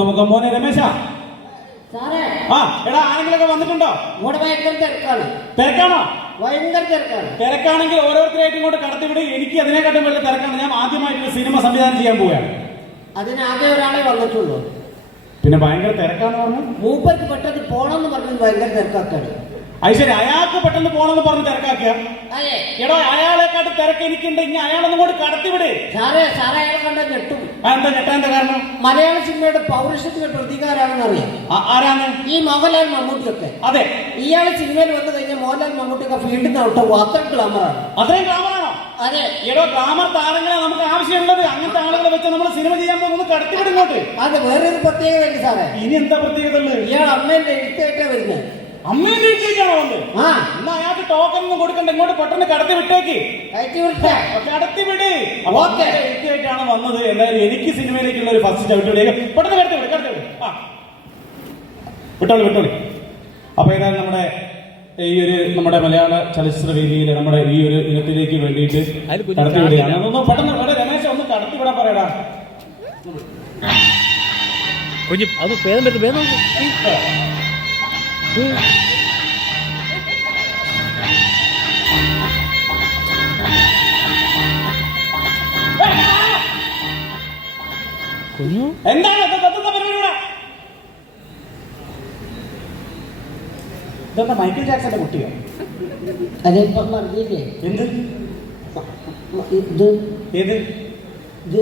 നമുക്ക് മോനെ രമേശ ആ എടാ ആരെങ്കിലൊക്കെ വന്നിട്ടുണ്ടോ? ഇവിടെ ഭയങ്കര തിരക്കാണ്. തിരക്കാണോ? ഭയങ്കര തിരക്കാണ്. തിരക്കാണെങ്കിൽ ഓരോരുത്തരായിട്ട് ഇങ്ങോട്ട് കടത്തിവിട്. എനിക്ക് അതിനെക്കാട്ടും വലിയ തിരക്കാണ്. ഞാൻ ആദ്യമായിട്ട് സിനിമ സംവിധാനം ചെയ്യാൻ പോവുകയാണ്. അതിനാകെ ഒരാളെ വന്നിട്ടുള്ളൂ. പിന്നെ ഭയങ്കര തിരക്കാന്ന് പറഞ്ഞു. മൂപ്പർക്ക് പെട്ടെന്ന് പോണെന്ന് പറഞ്ഞത് ഭയങ്കര തിരക്കാക്കാണ്. അത് ശരി, അയാൾക്ക് പെട്ടെന്ന് പോണെന്ന് പറഞ്ഞ് തിരക്കാക്കുക. എടോ അയാളെക്കാട്ട് തിരക്ക് എനിക്കുണ്ട്. ഇനി അയാളൊന്നും കൂടി കടത്തിവിട്. സാറേ അയാളെ കണ്ടാൽ ഞെട്ടും. എന്താ ഞെട്ടാന്റെ കാരണം? മലയാള സിനിമയുടെ പൗരുഷത്തിന്റെ പ്രതികാരാണെന്ന് അറിയാം. ആരാണ്? ഈ മോഹൻലാൽ മമ്മൂട്ടിയൊക്കെ. അതെ, ഇയാള് സിനിമയിൽ വന്നു കഴിഞ്ഞാൽ മോഹൻലാൽ മമ്മൂട്ടിയൊക്കെ ഫീൽഡിൽ നിന്ന് ഔട്ടോ. അത്ര ഗ്ലാമറാണ്. അത്രയും ഗ്ലാമറാണോ? അതെ. എടോ ഗ്ലാമർ താരങ്ങളെ നമുക്ക് ആവശ്യമുള്ളത്. അങ്ങനത്തെ ആളുകളെ വെച്ച് നമ്മൾ സിനിമ ചെയ്യാൻ പോകുന്നത് കടത്തിവിട് ഇങ്ങോട്ട്. അത് വേറൊരു പ്രത്യേകതയുണ്ട് സാറേ. ഇനി എന്താ പ്രത്യേകത ഉള്ളത്? ഇയാൾ അമ്മേന്റെ എഴുത്തായിട്ടാ വരുന്നത്. അമ്മേന്റെ എഴുത്തേക്കാണോ വന്നത്? എന്നാ അയാൾക്ക് ടോക്കൺ ഒന്നും കൊടുക്കണ്ട. ഇങ്ങോട്ട് പെട്ടെന്ന് കടത്തി വിട്ടേക്ക്. കടത്തിവിട്. എഴുത്തായിട്ടാണ് വന്നത്. എന്തായാലും എനിക്ക് സിനിമയിലേക്കുള്ള ഒരു ഫസ്റ്റ് ചവിട്ടിവിടേക്ക് പെട്ടെന്ന് കടത്തിവിട്. ആ വിട്ടോളി. അപ്പൊ ഏതായാലും നമ്മുടെ മലയാള ചലച്ചിത്ര വേദിയിലെ നമ്മുടെ ഈ ഒരു ഇനത്തിലേക്ക് വേണ്ടിയിട്ട് കടത്തിവിടുകയാണ്. അതൊന്നും പെട്ടെന്ന് രമേശ് ഒന്ന് കടത്തിവിടാൻ പറയടാ. അത് ഭേദം എന്താണ് ഇതെന്താ മൈക്കിൾ ജാക്സന്റെ കുട്ടിയോ? അതിപ്പം പറഞ്ഞില്ലേ എന്ത് ഏത് ഇത്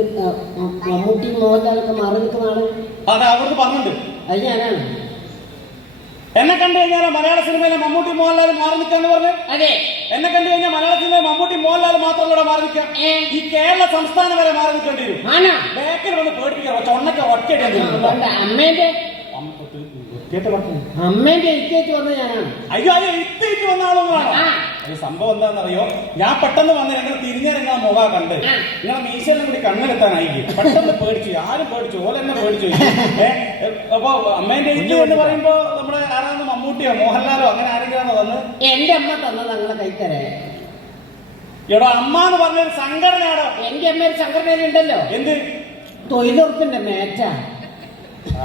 മമ്മൂട്ടി മോഹൻലാലൊക്കെ മാറി നിൽക്കുന്ന ആള്. അതെ, അവർക്ക് പറഞ്ഞിട്ടുണ്ട്. അത് ഞാനാണ്. എന്നെ കണ്ടു കഴിഞ്ഞാൽ മലയാള സിനിമയിലെ മമ്മൂട്ടി മോഹൻലാൽ മാറി നിൽക്കാന്ന് പറഞ്ഞു. അതെ, എന്നെ കണ്ടു കഴിഞ്ഞാൽ മലയാള സിനിമയിൽ മമ്മൂട്ടി മോഹൻലാൽ മാത്രമല്ല മാറി നിൽക്കാം. ഈ കേരള സംസ്ഥാനം വരെ മാറി നിൽക്കേണ്ടി വരും. ബേക്കൽ വന്ന് പേടിപ്പിക്കാം. ചൊണ്ണൊക്കെ ഒറ്റയടി അമ്മേന്റെ എഴുത്തേറ്റ് വന്ന ഞാനാണ്. അയ്യോ, അത് എഴുത്തേറ്റ് വന്ന ആളൊന്നാണോ? സംഭവം എന്താണെന്നറിയോ? ഞാൻ പെട്ടെന്ന് വന്ന് ഞങ്ങൾ തിരിഞ്ഞിറങ്ങാൻ മുഖ കണ്ട് നിങ്ങളെ മീശയിലും കൂടി കണ്ണെടുത്താനായി പെട്ടെന്ന് പേടിച്ചു. ആരും പേടിച്ചു, ഓല എന്നെ പേടിച്ചു. അപ്പൊ അമ്മേന്റെ എഴുത്ത് എന്ന് പറയുമ്പോ നമ്മുടെ ആരാന്ന് മമ്മൂട്ടിയോ മോഹൻലാലോ അങ്ങനെ ആരെങ്കിലും വന്ന് എന്റെ അമ്മ തന്നത് ഞങ്ങളെ കൈത്തരേ. എടോ അമ്മ എന്ന് പറഞ്ഞൊരു സംഘടനയാണോ? എന്റെ അമ്മ ഒരു സംഘടനയിലുണ്ടല്ലോ. എന്ത്? തൊഴിലുറപ്പിന്റെ മേറ്റ.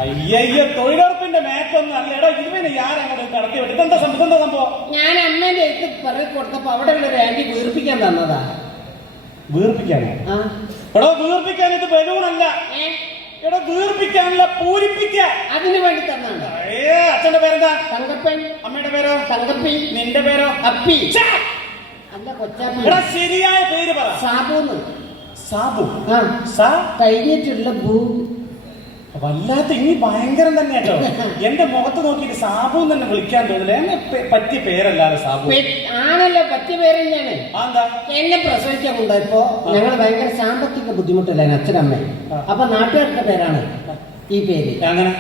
അയ്യോ, തൊഴിലുറപ്പിന്റെ മേറ്റൊന്നും അല്ല. എടോ ഇതിനെ ഞാനങ്ങോട്ട് കടത്തി വിട്ടു. ഇതെന്താ സംഭവം? ഞാൻ അമ്മേന്റെ എഴുത്ത് പറയി കൊടുത്തപ്പോ അവിടെ ഉള്ള ഒരു ആന്റി വീർപ്പിക്കാൻ തന്നതാ. വീർപ്പിക്കാനോ? എടോ വീർപ്പിക്കാൻ ഇത് ബലൂണല്ല. എടോ വീർപ്പിക്കാനല്ല, പൂരിപ്പിക്കാൻ. അതിനു വേണ്ടി തന്നാണ്. അച്ഛന്റെ പേരെന്താ? തങ്കപ്പൻ. അമ്മയുടെ പേരോ? തങ്കപ്പി. നിന്റെ പേരോ? അപ്പി. അല്ല കൊച്ചാപ്പി. ശരിയായ പേര് പറ. സാബുന്ന്. സാബു. കഴിഞ്ഞിട്ടുള്ള ഭൂ. വല്ലാത്ത ഇനി ഭയങ്കരം തന്നെ കേട്ടോ. എന്റെ മുഖത്ത് നോക്കിയിട്ട് സാബു തന്നെ വിളിക്കാൻ തോന്നില്ല. എന്നെ പറ്റിയ പേരല്ലാതെ സാബു ആണല്ലോ. പറ്റിയ പേര് തന്നെയാണ്. എന്നെ പ്രസവിക്കാൻ കൊണ്ടപ്പോ ഞങ്ങൾ ഭയങ്കര സാമ്പത്തിക ബുദ്ധിമുട്ടില്ലായിരുന്നു അച്ഛനമ്മ. അപ്പൊ നാട്ടുകാരുടെ പേരാണ് ഈ പേര്.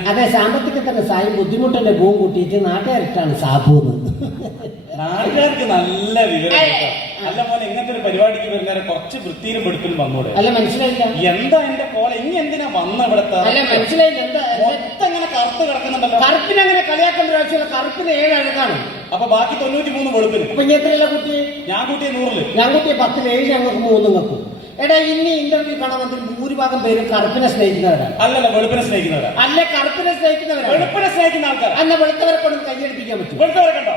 അതെ, സാമ്പത്തികത്തിന്റെ സായി ബുദ്ധിമുട്ടിന്റെ ഭൂമി കൂട്ടിയിട്ട് നാട്ടുകാർക്കാണ് സാബുന്ന്. നാട്ടുകാർക്ക് നല്ല വിവരം. അല്ല മോനെ, ഇങ്ങനത്തെ ഒരു പരിപാടിക്ക് വരുന്നവരെ കുറച്ച് വൃത്തിയിലും പെടുത്തലും വന്നോടെ. അല്ല മനസ്സിലായില്ല. എന്താ എന്റെ പോലെ ഇനി എന്തിനാ വന്ന ഇവിടത്തെ? അല്ല മനസ്സിലായില്ല. എന്താ മൊത്തം ഇങ്ങനെ കറുത്ത് കിടക്കുന്നുണ്ടല്ലോ. കറുപ്പിന് അങ്ങനെ കളിയാക്കേണ്ട ഒരു ആവശ്യമില്ല. കറുപ്പിന് 7 അഴകാണ്. അപ്പൊ ബാക്കി 93 വെളുപ്പിന്. അപ്പൊ ഇനി എത്രയല്ല കുട്ടി? ഞാൻ കൂട്ടിയ 100. ഞാൻ കൂട്ടിയ 10, 7 ഞങ്ങൾക്ക് 3 വെക്കും. എടാ ഇനി ഇന്റർവ്യൂ കാണാൻ വന്നിട്ട് ഭൂരിഭാഗം പേര് കറുപ്പിനെ സ്നേഹിക്കുന്നവരാണ്. അല്ലല്ല, വെളുപ്പിനെ സ്നേഹിക്കുന്നവരാ. അല്ല, കറുപ്പിനെ സ്നേഹിക്കുന്നവരാണ്. വെളുപ്പിനെ സ്നേഹിക്കുന്ന ആൾക്കാർ. അന്ന് വെളുത്തവരെ കൊണ്ട് കൈയടിപ്പിക്കാൻ പറ്റും. വെളുത്തവരെ കണ്ടോ?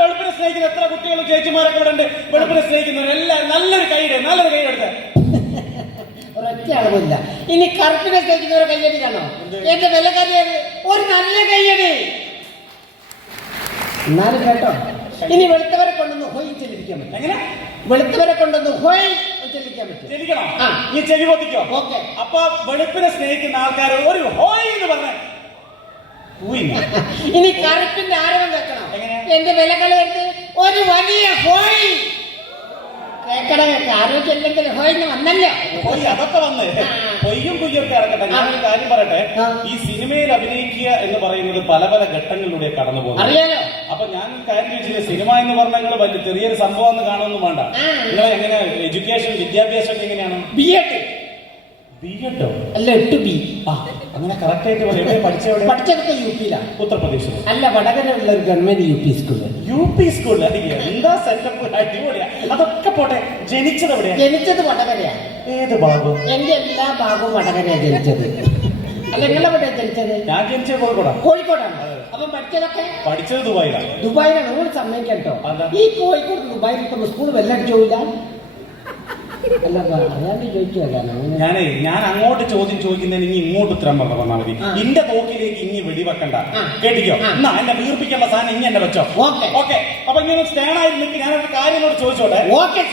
വെളുപ്പിനെ സ്നേഹിക്കുന്ന എത്ര കുട്ടികളും ചേച്ചിമാരൊക്കെ ഇവിടെ ഉണ്ട്. വെളുപ്പിനെ സ്നേഹിക്കുന്നവരെല്ലാം നല്ലൊരു കൈയുടെ എടുത്ത് ഒരൊറ്റ അളവില്ല. ഇനി കറുപ്പിനെ സ്നേഹിക്കുന്നവരെ കൈയടിക്കാണോ? എന്റെ വിലക്കാരിയത് ഒരു നല്ല കൈയടി. എന്നാലും കേട്ടോ, ഇനി വെളുത്തവരെ കൊണ്ടൊന്ന് ഹോയ് ചെല്ലിപ്പിക്കാൻ പറ്റും. എങ്ങനെ? വെളുത്തവരെ കൊണ്ടൊന്ന് ഹോയ് ചെല്ലിക്കാൻ പറ്റും. ചെല്ലിക്കണോ? ഈ ചെവി പൊത്തിക്കോ. ഓക്കെ. അപ്പൊ വെളുപ്പിനെ സ്നേഹിക്കുന്ന ആൾക്കാർ ഒരു ഹോയ് എന്ന് പറഞ്ഞ ഇനി കറുപ്പിന്റെ ആരവം കേൾക്കണം. എന്റെ വിലകളെടുത്ത് ഒരു വലിയ ഹോയ് കേൾക്കണ. ആരോഗ്യമില്ലെങ്കിൽ ഹോയിന്ന് വന്നല്ലോ. അതൊക്കെ വന്ന് പൊയ്യും കുയ്യൊക്കെ ഇറക്കട്ടെ. ഞാനൊരു കാര്യം പറയട്ടെ. ഈ സിനിമയിൽ അഭിനയിക്കുക എന്ന് പറയുന്നത് പല പല ഘട്ടങ്ങളിലൂടെ കടന്നു പോകും, അറിയാലോ. അപ്പൊ ഞാൻ കാര്യം ചോദിച്ചില്ല, സിനിമ എന്ന് പറഞ്ഞാൽ നിങ്ങൾ വലിയ ചെറിയൊരു സംഭവം എന്ന് കാണുമൊന്നും വേണ്ട. നിങ്ങൾ എങ്ങനെ എഡ്യൂക്കേഷൻ വിദ്യാഭ്യാസം ഒക്കെ എങ്ങനെയാണ്? ബിഎഡോ? അല്ല, 8B. അങ്ങനെ കറക്റ്റ് ആയിട്ട് പഠിച്ചതൊക്കെ UP-ലാണ്. ഉത്തർപ്രദേശിൽ. അല്ല, വടകരയുള്ള ഒരു ഗവൺമെന്റ് UP സ്കൂളിൽ. എന്താ സെറ്റപ്പ്, അടിപൊളിയാ. അതൊക്കെ പോട്ടെ, ജനിച്ചത് എവിടെയാണ്? ജനിച്ചത് വടകരയാണ്. ഏത് ഭാഗം? എന്റെ എല്ലാ ഭാഗവും വടകരയാണ് ജനിച്ചത്. അല്ല നിങ്ങളെവിടെ ജനിച്ചത്? ഞാൻ ജനിച്ചത് കോഴിക്കോടാ. കോഴിക്കോടാണ്. അപ്പം പഠിച്ചതൊക്കെ പഠിച്ചത് ദുബായിലാണ്. ദുബായിലാണ്. നിങ്ങൾ സമ്മതിക്കട്ടോ. ഈ കോഴിക്കോട് ദുബായിൽ സ്കൂൾ വെല്ലടിച്ച് പോയില്ല? അല്ല അറിയാണ്ട് ചോദിക്കല്ല. ഞാൻ അങ്ങോട്ട് ചോദ്യം ചോദിക്കുന്നതിന് ഇനി ഇങ്ങോട്ട് ഉത്തരം പറഞ്ഞാൽ മതി. ഇന്റെ തോക്കിലേക്ക് ഇനി വെടിവെക്കണ്ട. കേട്ടിക്കോ? എന്നാ എന്നെ വീർപ്പിക്കേണ്ട സാധനം ഇനി എന്നെ വെച്ചോ. ഓക്കെ. അപ്പൊ ഇങ്ങനെ സ്റ്റേണായി നിൽക്ക്. ഞാനൊരു കാര്യങ്ങളോട് ചോദിച്ചോട്ടെ.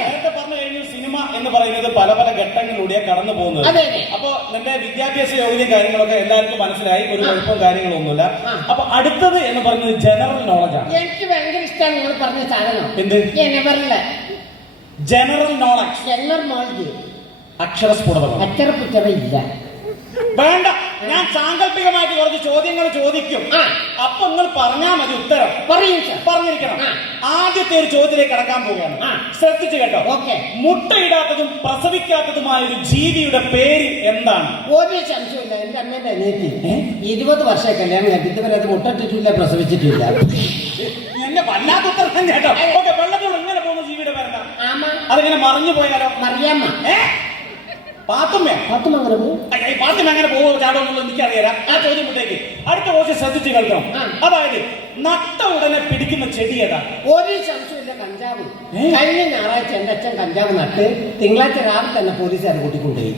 നേരത്തെ പറഞ്ഞു കഴിഞ്ഞു സിനിമ എന്ന് പറയുന്നത് പല പല ഘട്ടങ്ങളിലൂടെ കടന്നു പോകുന്നത്. അപ്പൊ എന്റെ വിദ്യാഭ്യാസ യോഗ്യതയും കാര്യങ്ങളൊക്കെ എല്ലാവർക്കും മനസ്സിലായി. ഒരു കുഴപ്പവും കാര്യങ്ങളൊന്നുമില്ല. അപ്പൊ അടുത്തത് എന്ന് പറയുന്നത് ജനറൽ നോളജാണ്. എനിക്ക് ഭയങ്കര ഇഷ്ടമാണ് നിങ്ങൾ പറഞ്ഞ സാധനം. എന്ത്? എന്നെ പറഞ്ഞില്ല. General knowledge. General knowledge. അക്ഷരസ്ഫുടതമാണ്. അക്ഷരപ്പുറ്ററയില്ല. വേണ്ട. ഞാൻ സാങ്കല്പികമായിട്ട് കുറച്ച് ചോദ്യങ്ങൾ ചോദിക്കും. അപ്പൊ നിങ്ങൾ പറഞ്ഞാൽ മതി ഉത്തരം. പറഞ്ഞിരിക്കണം. ആദ്യത്തെ ഒരു ചോദ്യത്തിലേക്ക് കടക്കാൻ പോവുകയാണ്. ശ്രദ്ധിച്ചു കേട്ടോ. മുട്ടയിടാത്തതും പ്രസവിക്കാത്തതുമായ ഒരു ജീവിയുടെ പേര് എന്താണ്? ഒരു സംശയമില്ല. എന്റെ അമ്മേന്റെ അനിയത്തി 20 വർഷം കല്യാണം കഴിച്ചു. ഇതുവരെ അത് മുട്ടിട്ടിട്ടില്ല, പ്രസവിച്ചിട്ടില്ല. എന്നെ വല്ലാത്ത ഉത്തരം തന്നെ കേട്ടോ. ഓക്കെ. വെള്ളത്തോട് ഇങ്ങനെ പോകുന്ന ജീവിയുടെ പേരെന്താ? അതിങ്ങനെ മറിഞ്ഞു പോയാലോ? മറിയാമ്മ. പാത്തുമ്മ. പാത്തുമ്മ അങ്ങനെ പോകും. പാത്തുമ്മ അങ്ങനെ പോകുമോ ചാടോ എന്നുള്ളത് എനിക്കറിയാം. ആ ചോദ്യം വിട്ടേക്ക്. അടുത്ത കുറച്ച് ശ്രദ്ധിച്ച് കേൾക്കണം. അതായത് നട്ട ഉടനെ പിടിക്കുന്ന ചെടി ഏതാ? ഒരു സംശയമില്ല, കഞ്ചാവ്. കഴിഞ്ഞ ഞായറാഴ്ച എന്റെ അച്ഛൻ കഞ്ചാവ് നട്ട് തിങ്കളാഴ്ച രാവിലെ തന്നെ പോലീസുകാരെ കൂട്ടിക്കൊണ്ടുപോയി.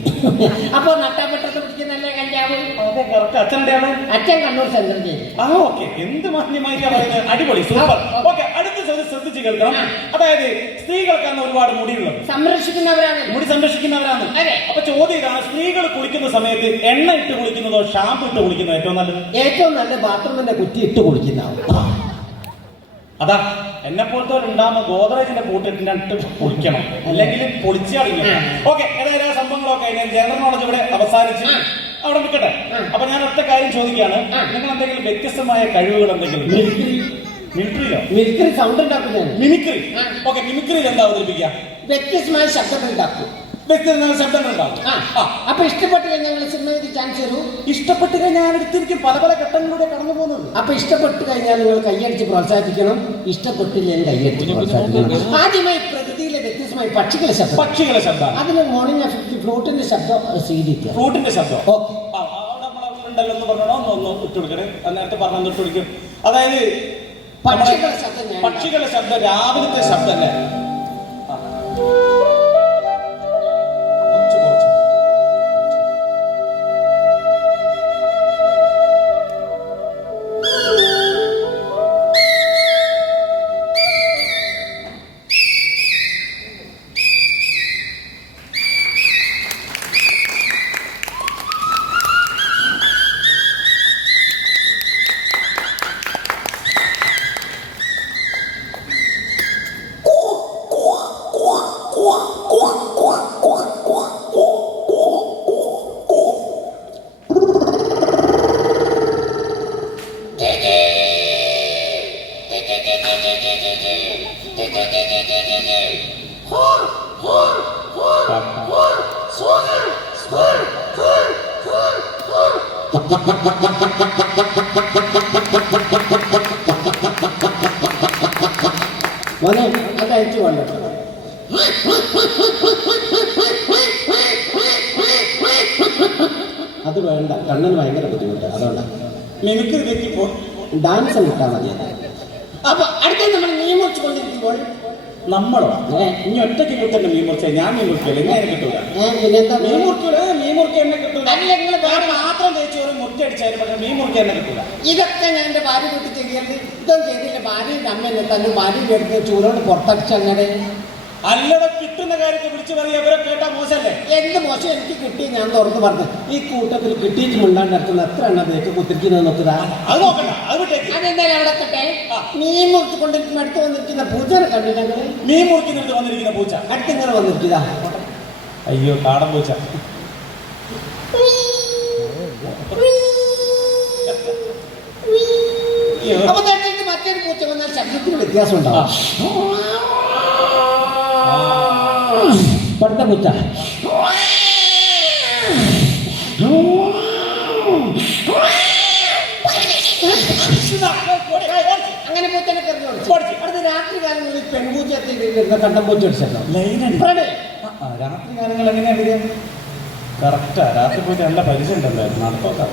അപ്പൊ നട്ടാപ്പെട്ടത് പിടിക്കുന്നല്ലേ കഞ്ചാവ്? അതെ, കറക്റ്റ്. അച്ഛൻ്റെ ആണ്? അച്ഛൻ കണ്ണൂർ സെൻട്രൽ ജയിൽ. ഓക്കെ. എന്ത് മാന്യമായിട്ടാ പറയുന്നത്. അടിപൊളി, സൂപ്പർ. ഓക്കെ. അടുത്ത ചോദ്യം ശ്രദ്ധിച്ച് കേൾക്കണം. അതായത് സ്ത്രീകൾക്കാണ് ഒരുപാട് മുടിയുള്ളത്. സംരക്ഷിക്കുന്നവരാണ്. മുടി സംരക്ഷിക്കുന്നവരാണ്. അപ്പൊ ചോദ്യം ഇതാണ്, സ്ത്രീകൾ കുളിക്കുന്ന സമയത്ത് എണ്ണ ഇട്ട് കുളിക്കുന്നതോ ഷാമ്പു ഇട്ട് കുളിക്കുന്നതോ ഏറ്റവും നല്ലത്? ഏറ്റവും നല്ല ബാത്റൂമിന്റെ കുറ്റി ഇട്ട് കുളിക്കുന്ന. അതാ എന്നെ പോലത്തെ ഉണ്ടാകുമ്പോ ഗോദ്രേജിന്റെ കൂട്ടിട്ട് കുളിക്കണം, അല്ലെങ്കിൽ പൊളിച്ചു കളിക്കണം. ഓക്കെ. ഏതായാലും സംഭവങ്ങളൊക്കെ ജനറൽ നോളജ് ഇവിടെ അവസാനിച്ച് അവിടെ നിൽക്കട്ടെ. അപ്പൊ ഞാൻ ഒറ്റ കാര്യം ചോദിക്കുകയാണ്, നിങ്ങൾ എന്തെങ്കിലും വ്യത്യസ്തമായ കഴിവുകൾ എന്തെങ്കിലും? മിമിക്രിയോ? മിമിക്രി സൗണ്ട് ഉണ്ടാക്കുന്ന മിമിക്രി. ഓക്കെ. മിമിക്രിയിൽ എന്താ അവതരിപ്പിക്കുക? വ്യത്യസ്തമായ ശബ്ദങ്ങൾ ഉണ്ടാക്കും. വ്യക്തിഗത ശബ്ദങ്ങൾ ഉണ്ടാവും. അപ്പൊ ഇഷ്ടപ്പെട്ട് കഴിഞ്ഞാൽ സിനിമയ്ക്ക് ചാൻസ് തരൂ. ഇഷ്ടപ്പെട്ട് കഴിഞ്ഞാൽ ഞാൻ എടുത്തിരിക്കും. പല പല ഘട്ടങ്ങളിലൂടെ കടന്നു പോകുന്നത്. അപ്പൊ ഇഷ്ടപ്പെട്ട് കഴിഞ്ഞാൽ നിങ്ങൾ കൈയടിച്ച് പ്രോത്സാഹിപ്പിക്കണം. ഇഷ്ടപ്പെട്ടില്ലെങ്കിൽ കൈയടിച്ച് പ്രോത്സാഹിപ്പിക്കണം. ആദ്യമായി പ്രകൃതിയിലെ വ്യത്യസ്തമായ പക്ഷികളുടെ ശബ്ദം. പക്ഷികളുടെ ശബ്ദം. അതിന് മോർണിംഗ് എഫക്ട് ഫ്ലൂട്ടിന്റെ ശബ്ദം സ്വീകരിക്കുക. ഫ്ലൂട്ടിന്റെ ശബ്ദം. ഉണ്ടല്ലോ എന്ന് പറഞ്ഞോ. ഒന്ന് ഇട്ടുകൊടുക്കണേ. നേരത്തെ പറഞ്ഞു ഇട്ടുകൊടുക്കും. അതായത് പക്ഷികളുടെ ശബ്ദം. പക്ഷികളുടെ ശബ്ദം രാവിലത്തെ ശബ്ദം അല്ലേ? മോനെ അത് അയച്ചു വേണ്ട. അത് വേണ്ട, കണ്ണിന് ഭയങ്കര ബുദ്ധിമുട്ട്. അതുകൊണ്ടാണ് മിമിക്രി ഡാൻസ് കിട്ടാൻ മതി. അപ്പൊ അടുത്ത നമ്മൾ മീൻ മുറിച്ചു കൊണ്ടിരിക്കുമ്പോൾ നമ്മളോ ഇനി ഒറ്റയ്ക്ക് കിട്ടുന്ന മീൻ മുറിച്ചാൽ ഞാൻ മീൻ മുറിക്കില്ല. എന്നെ കിട്ടൂല. മീൻ മുറിക്കൂല. മീൻ മുറിക്ക എന്നെ കിട്ടൂല. മാത്രം തേച്ചോറ് മുറ്റ അടിച്ചാലും പക്ഷെ മീൻ മുറിക്ക എന്നെ കിട്ടൂല. ഇതൊക്കെ ഞാൻ എന്റെ ഭാര്യ വീട്ടിൽ ചെയ്യരുത്. ഇതൊന്നും ചെയ്തില്ല. ഭാര്യയുടെ അമ്മ എന്നെ തന്നെ ഭാര്യയുടെ അടുത്ത് ചൂരോട് പുറത്തടിച്ച് അങ്ങനെ അല്ലട കിട്ടുന്ന കാര്യത്തെ വിളിച്ചു പറയുക. അവരെ കേട്ടാ മോശമല്ലേ? എന്ത് മോശം എനിക്ക് കിട്ടി. ഞാൻ തുറന്ന് പറഞ്ഞു ഈ കൂട്ടത്തിൽ കിട്ടിയിട്ട് മിണ്ടാണ്ട് നടത്തുന്ന എത്ര എണ്ണം തേക്ക് കുത്തിരിക്കുന്നത് നോക്കുക. അത് നോക്കണ്ട. അത് വിട്ടേക്ക്. അതെന്തായാലും അവിടെ കട്ടെ. മീൻ മുറിച്ച് കൊണ്ടിരിക്കുമ്പോൾ അടുത്ത് വന്നിരിക്കുന്ന പൂച്ചനെ കണ്ടിട്ടുണ്ടെങ്കിൽ മീൻ മുറിക്കുന്നിടത്ത് വന്നിരിക്കുന്ന പൂച്ച അടുത്ത് ഇങ്ങനെ വന്നിരിക്കുക. അയ്യോ കാടൻ പൂച്ച. അപ്പൊ തട്ടിട്ട് മറ്റൊരു പൂച്ച വന്നാൽ ശബ്ദത്തിന് വ്യത്യാസം ഉണ്ടാവും. പടുത്ത പൂച്ച അങ്ങനെ പൂച്ചനെ കറിഞ്ഞു അടുത്ത രാത്രി കാലങ്ങളിൽ പെൺപൂച്ച എത്തിയിരുന്ന കണ്ടം പൂച്ച അടിച്ചല്ലോ. രാത്രി കാലങ്ങൾ എങ്ങനെയാ വരിക? കറക്റ്റാ. രാത്രി പോയിട്ട് നല്ല പരിചയം ഉണ്ടല്ലോ. നടത്തോക്കാം.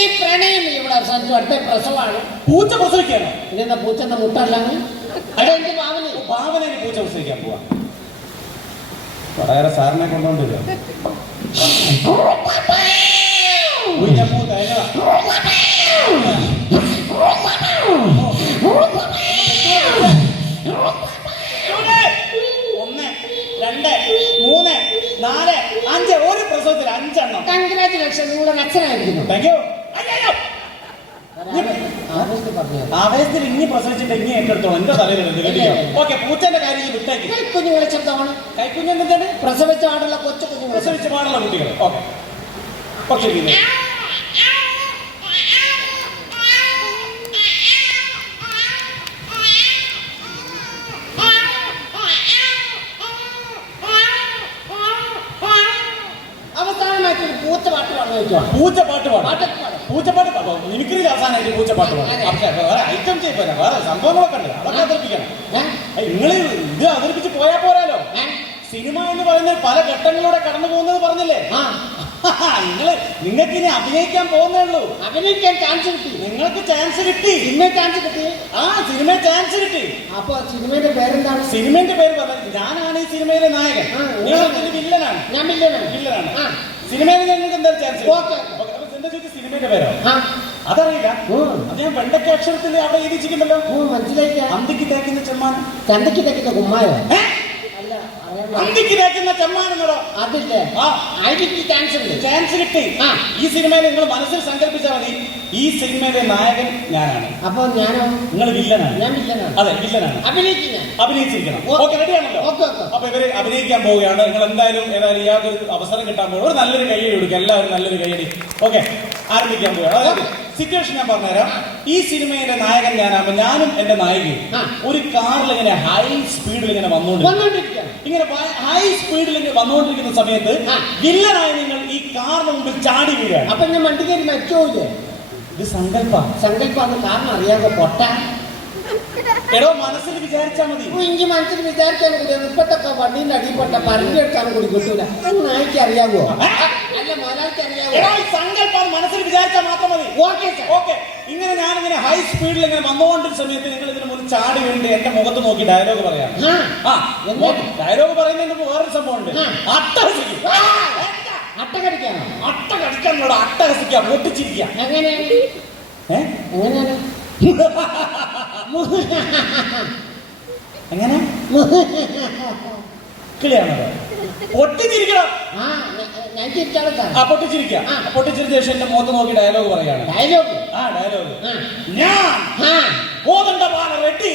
ഈ പ്രണയം ഇവിടെ അവസാനിച്ചു. പ്രസവമാണ്. പൂച്ച പ്രസവിക്കാനോ? ഇതെന്താ പൂച്ചെന്ന മുട്ടല്ലാന്ന് അതെന്ത് ഭാവന? ഭാവനയിൽ പൂച്ച പ്രസവിക്കാൻ പോവാ. വളരെ സാറിനെ കൊണ്ടുകൊണ്ടിരിക്കുക. ഒന്ന്, രണ്ട്, മൂന്ന്, നാല്, അഞ്ച്. ഒരു പ്രസവത്തിൽ 5 എണ്ണം. കൺഗ്രാറ്റുലേഷൻ, നിങ്ങളുടെ അച്ഛനായിരിക്കുന്നു. Thank you. ആവേശത്തിൽ ഇനി പ്രസവിച്ചിട്ട് ഇനി ഏറ്റെടുത്തോളാം. എന്റെ തലയിൽ. ഓക്കെ, പൂച്ചന്റെ കാര്യം വിട്ടേക്ക്. കുഞ്ഞുങ്ങളെ ശബ്ദമാണ്. കൈക്കുഞ്ഞെന്താണ്? പ്രസവിച്ച പാടുള്ള കൊച്ചു കുഞ്ഞുങ്ങൾ. പ്രസവിച്ച പാടുള്ള കുട്ടികൾ. Okay, okay. അവസാനമായിട്ട് ഒരു പൂച്ചപ്പാട്ട് പാടുന്ന വെച്ചോളാം. പൂച്ചപ്പാട്ട് പാടും. പൂച്ചപ്പാട്ട് പാടും. മിമിക്രിയിൽ അവസാനമായിട്ട് പൂച്ചപ്പാട്ട് പാടും. പക്ഷേ വേറെ ഐറ്റം ചെയ്യില്ല, വേറെ സംഭവങ്ങളൊക്കെ ഉണ്ട്. അതൊക്കെ അവതരിപ്പിക്കണം. നിങ്ങൾ ഇത് അവതരിപ്പിച്ച് പോയാൽ പോരാലോ. സിനിമ എന്ന് പറയുന്നത് പല ഘട്ടങ്ങളിലൂടെ കടന്നു പോകുന്നത് പറഞ്ഞില്ലേ? നിങ്ങൾക്ക് ഇനി അഭിനയിക്കാൻ പോകുന്നേ ഉള്ളൂ. അഭിനയിക്കാൻ ചാൻസ് കിട്ടി. നിങ്ങൾക്ക് ചാൻസ് കിട്ടി. സിനിമ ചാൻസ് കിട്ടി. സിനിമ ചാൻസ് കിട്ടി. അപ്പൊ സിനിമയുടെ പേരെന്താണ്? സിനിമയുടെ പേര് പറഞ്ഞത് ഞാനാണ് ഈ സിനിമയിലെ നായകൻ. വില്ലനാണ്. ഞാൻ വില്ലനാണ്. സിനിമയിൽ നിങ്ങൾക്ക് എന്തായാലും ചാൻസ്. സിനിമയുടെ പേരോ അതറിയില്ല. അത് ഞാൻ വെണ്ടയ്ക്ക അക്ഷരത്തിൽ അവിടെ എഴുതിച്ചിട്ടുണ്ടല്ലോ. മനസ്സിലായില്ല. അന്തിക്ക് തേക്കുന്ന ചെമ്മാൻ. ചന്തയ്ക്ക് തേക്കുന്ന കുമ്മായോ? അന്തിക്ക് തേക്കുന്ന ചെമ്മാനെന്നോ? അതില്ലേ? ചാൻസ് കിട്ടി. ഈ സിനിമയിൽ നിങ്ങൾ മനസ്സിൽ സങ്കല്പിച്ചാൽ മതി, ഈ സിനിമയിലെ നായകൻ ഞാനാണ്. അപ്പൊ ഞാനോ? നിങ്ങൾ വില്ലനാണ്. ഞാൻ വില്ലനാണ്. അതെ, വില്ലനാണ്. അഭിനയിച്ചിരിക്കണം. ഓക്കെ, റെഡിയാണല്ലോ. അപ്പൊ ഇവര് അഭിനയിക്കാൻ പോവുകയാണ്. നിങ്ങൾ എന്തായാലും യാതൊരു അവസരം കിട്ടാൻ പോകും. ഒരു നല്ലൊരു കൈയടി കൊടുക്കുക. എല്ലാവരും നല്ലൊരു കൈയടി. ഓക്കെ, ആരംഭിക്കാൻ പോവുകയാണ്. അതായത് സിറ്റുവേഷൻ ഞാൻ പറഞ്ഞുതരാം. ഈ സിനിമയിലെ നായകൻ ഞാനാകുമ്പോൾ ഞാനും എന്റെ നായികയും ഒരു കാറിൽ ഇങ്ങനെ ഹൈ സ്പീഡിൽ ഇങ്ങനെ വന്നുകൊണ്ടിരിക്കുകയാണ്. ഇങ്ങനെ ഹൈ സ്പീഡിൽ വന്നുകൊണ്ടിരിക്കുന്ന സമയത്ത് വില്ലനായി നിങ്ങൾ ഈ കാറിന് മുമ്പിൽ ചാടി വീഴുകയാണ്. അപ്പൊ ഞാൻ വണ്ടി കയറി മരിച്ചോയില്ലേ? ഇത് സങ്കല്പം. കാരണം അറിയാതെ പൊട്ട എടോ, മനസ്സിൽ വിചാരിച്ചാൽ മതി. എനിക്ക് മനസ്സിൽ വിചാരിക്കാൻ കൂടി ഇപ്പത്തൊക്കെ വണ്ടീന്റെ അടിപ്പെട്ട പരണ്ടി എടുക്കാനും കൂടി കിട്ടൂല. നായിക്ക് അറിയാവോ? അല്ല, മുതലാളിക്ക് അറിയാവോ? സങ്കല്പം മനസ്സിൽ വിചാരിച്ചാൽ മാത്രം മതി. ഓക്കെ. ഇങ്ങനെ ഞാനിങ്ങനെ ഹൈ സ്പീഡിൽ ഇങ്ങനെ വന്നുകൊണ്ടിരുന്ന സമയത്ത് നിങ്ങൾ ഇതിന് മുന്നിൽ ചാടി വീണ്ട് എന്റെ മുഖത്ത് നോക്കി ഡയലോഗ് പറയാം. ഡയലോഗ് പറയുന്നതിന് വേറൊരു സംഭവം ഉണ്ട്. അട്ടകടിക്കാനോ? അട്ടകടിക്കാനോട് അട്ടഹസിക്കുക, പൊട്ടിച്ചിരിക്കുക. എങ്ങനെയാണ്? എങ്ങനെ ക്ലിയാണോ? പൊട്ടിച്ചിരിക്കണം. ഞാൻ ചിരിച്ചാളത്താ. പൊട്ടിച്ചിരിക്കുക. പൊട്ടിച്ചിരിച്ച ശേഷം എന്റെ മുഖത്ത് നോക്കി ഡയലോഗ് പറയാണ്. ഡയലോഗ്? ഡയലോഗ്. ഞാൻ കോതണ്ടപാല റെഡ്ഡി.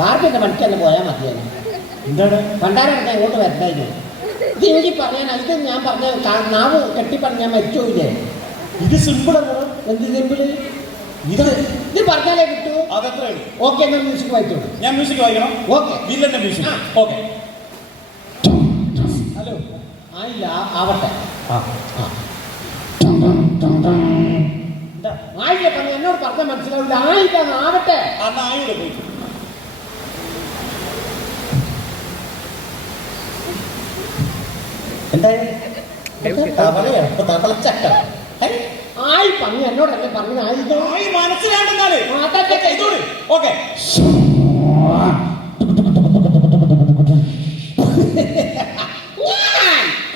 വാർപ്പിന്റെ പണിക്കന്ന് പോയാൽ മതിയാണ്. എന്താണ് പണ്ടാരടുത്ത് അങ്ങോട്ട് വരണ്ടായിരുന്നു. ഇത് എനിക്ക് പറയാനാ. ഇത് ഞാൻ പറഞ്ഞ നാവ് കെട്ടിപ്പറഞ്ഞ ഞാൻ മരിച്ചോയില്ലേ? ഇത് സിമ്പിൾ അല്ലോ. എന്ത് സിമ്പിള്? ഇത് പറഞ്ഞാലേ കിട്ടൂ. അതെത്ര? ഓക്കെ, എന്നാൽ മ്യൂസിക് വായിച്ചോളൂ. ഞാൻ മ്യൂസിക് വായിക്കണം. ഓക്കെ, വില്ലന്റെ മ്യൂസിക്. ഓക്കെ. ഹലോ. ആയില്ല, ആവട്ടെ. ആയില്ല പറഞ്ഞു. എന്നോട് പറഞ്ഞാൽ മനസ്സിലാവില്ല. ആയില്ല, ആവട്ടെ. ആയില്ല പോയി. ആയി പറഞ്ഞു. എന്നോടല്ലേ പറഞ്ഞു. ആയി മനസ്സിലാണ്ടെന്നാല്. ഓക്കെ.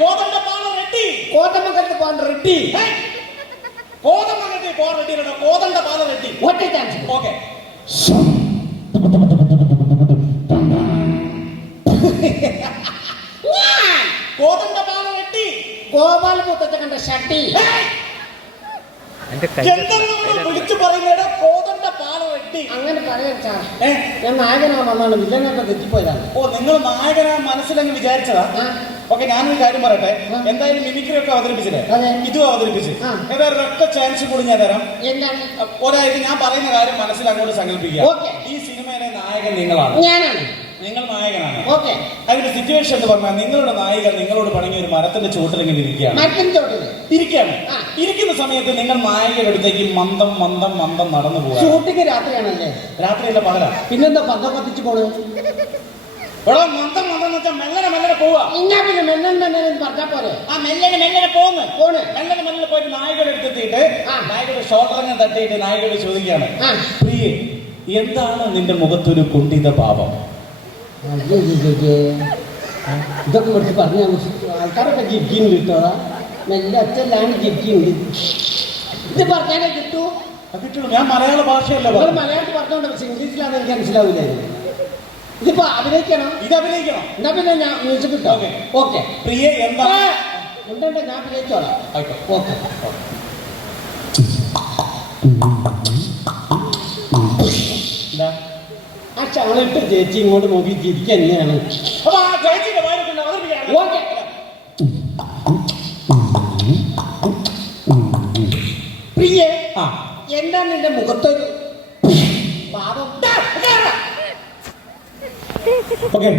കോതണ്ടപാല റെഡ്ഡി. കോതമംഗലത്ത് പോകാൻ റെഡ്ഡി. കോതമംഗലത്ത് പോകാൻ റെഡ്ഡി. കോതണ്ടപാല റെഡ്ഡി. ഒറ്റ ചാൻസ്. ഓക്കെ. കോതണ്ടപാല റെഡ്ഡി. ഗോപാലപുരത്തെ കണ്ട ഷട്ടി. വിളിച്ചു പറയുന്നത് കോതണ്ടപാല റെഡ്ഡി. അങ്ങനെ പറയാൻ സാർ. ഞാൻ നായകനാണെന്നാണ് വില്ലനായിട്ട് തെറ്റിപ്പോയതാണ്. നിങ്ങൾ നായകനാ മനസ്സിലങ്ങ് വിചാരിച്ചതാ. ഓക്കെ, ഞാനൊരു കാര്യം പറയട്ടെ. എന്തായാലും മിമിക്രി ഒക്കെ അവതരിപ്പിച്ചില്ലേ? ഇതും അവതരിപ്പിച്ച് ഏതായാലും ഒറ്റ ചാൻസ് കൂടി ഞാൻ തരാം. എന്താണ്? ഒരാഴ്ച ഞാൻ പറയുന്ന കാര്യം മനസ്സിൽ അങ്ങോട്ട് സങ്കല്പിക്കുക. ഈ സിനിമയിലെ നായകൻ നിങ്ങളാണ്. ഞാനാണ്. നിങ്ങൾ നായകനാണ്. ഓക്കെ. അതിന്റെ സിറ്റുവേഷൻ എന്ന് പറഞ്ഞാൽ നിങ്ങളുടെ നായിക നിങ്ങളോട് പണിഞ്ഞ ഒരു മരത്തിന്റെ ചോട്ടിലിങ്ങനെ ഇരിക്കുകയാണ്. മരത്തിന്റെ ചോട്ടില് ഇരിക്കുകയാണ്. ആ. ഇരിക്കുന്ന സമയത്ത് നിങ്ങൾ നായികയുടെ അടുത്തേക്ക് മന്ദം മന്ദം മന്ദം നടന്നു പോകാം. ഷൂട്ടിങ് രാത്രിയാണല്ലേ? രാത്രിയല്ല പകലാ. പിന്നെന്താ പന്തം കത്തിച്ച് പോണ്? ഇവിടെ മന്ദം മന്ദം എന്ന് വെച്ചാൽ മെല്ലനെ മെല്ലനെ പോവാ. ഇങ്ങാ പിന്നെ മെല്ലൻ മെല്ലൻ പറഞ്ഞാ പോലെ ആ മെല്ലനെ മെല്ലനെ പോണ് പോണ് മെല്ലനെ മെല്ലനെ പോയിട്ട് നായികയുടെ അടുത്തെത്തിയിട്ട് ആ. നായികയുടെ ഷോൾഡറിനെ തട്ടിയിട്ട് നായികയോട് ചോദിക്കുകയാണ്, ആ. പ്രിയേ എന്താണ് നിന്റെ മുഖത്തൊരു കുണ്ഠിത ഭാവം? അയ്യോ, ഇതൊക്കെ വിളിച്ച് പറഞ്ഞ ആൾക്കാരൊക്കെ ജിഗ്ഗിങ് കിട്ടുക മെല്ലെ അച്ഛല്ലാണ് ജിഗ്ഗിങ്. ഇത് പറഞ്ഞാലേ കിട്ടൂ. കിട്ടുള്ളൂ. ഞാൻ മലയാള ഭാഷയല്ല നിങ്ങൾ പറഞ്ഞത്. മലയാളത്തിൽ പറഞ്ഞോണ്ട് പക്ഷെ ഇംഗ്ലീഷിലാണെന്ന് എനിക്ക് മനസ്സിലാവില്ലായിരുന്നു. ഇതിപ്പോ അഭിനയിക്കണം. ഇത് അഭിനയിക്കണം. എന്നാ പിന്നെ ഞാൻ മ്യൂസിക് കിട്ടും. ഓക്കെ. ഓക്കെ. പ്രിയേ എന്താണ് ഉണ്ട് ഞാൻ അഭിനയിച്ചോളാം. ആയിക്കോട്ടെ. ഓക്കെ. എന്താ? ആ ചാളിട്ട് ചേച്ചി ഇങ്ങോട്ട് നോക്കി ചിരിക്കുക തന്നെയാണ്. അപ്പൊ ആ ചേച്ചിയുടെ വായിലൊക്കെ ഉണ്ട്, അവതരിപ്പിക്കാം. ഓക്കെ. പ്രിയേ, ആ. എന്താ നിന്റെ മുഖത്തൊരു പാപം? ഓക്കെ